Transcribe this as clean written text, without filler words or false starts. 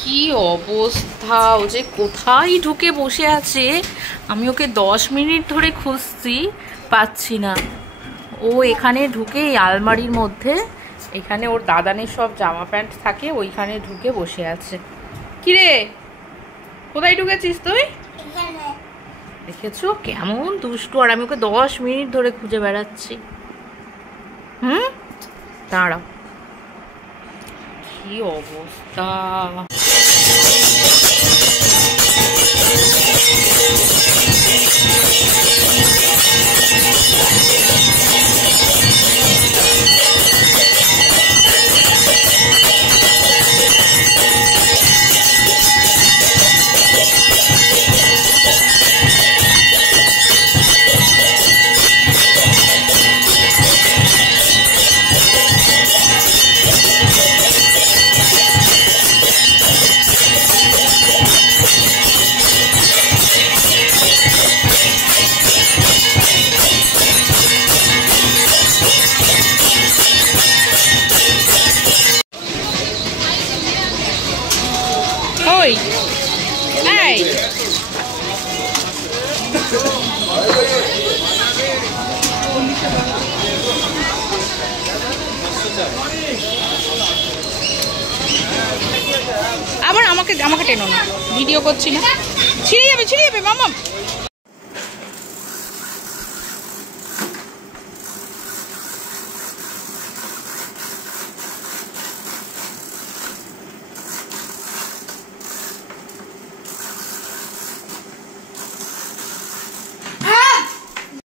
কি অবস্থা, ও যে কোথায় ঢুকে বসে আছে। আমি ওকে 10 মিনিট ধরে খুঁজছি, পাচ্ছি না। ও এখানে ঢুকে এই আলমারির মধ্যে, এখানে ওর দাদানের সব জামা প্যান্ট থাকে, ওইখানে ঢুকে বসে আছে। কিরে, কোথায় ঢুকেছিস তুই? দেখেছো কেমন দুষ্টু, আর আমি ওকে 10 মিনিট ধরে খুঁজে বেড়াচ্ছি। দাঁড়াও, কি অবস্থা। ওই এই আবার আমাকে টেনো না, ভিডিও করছি না, ছিঁড়ে যাবে মামা।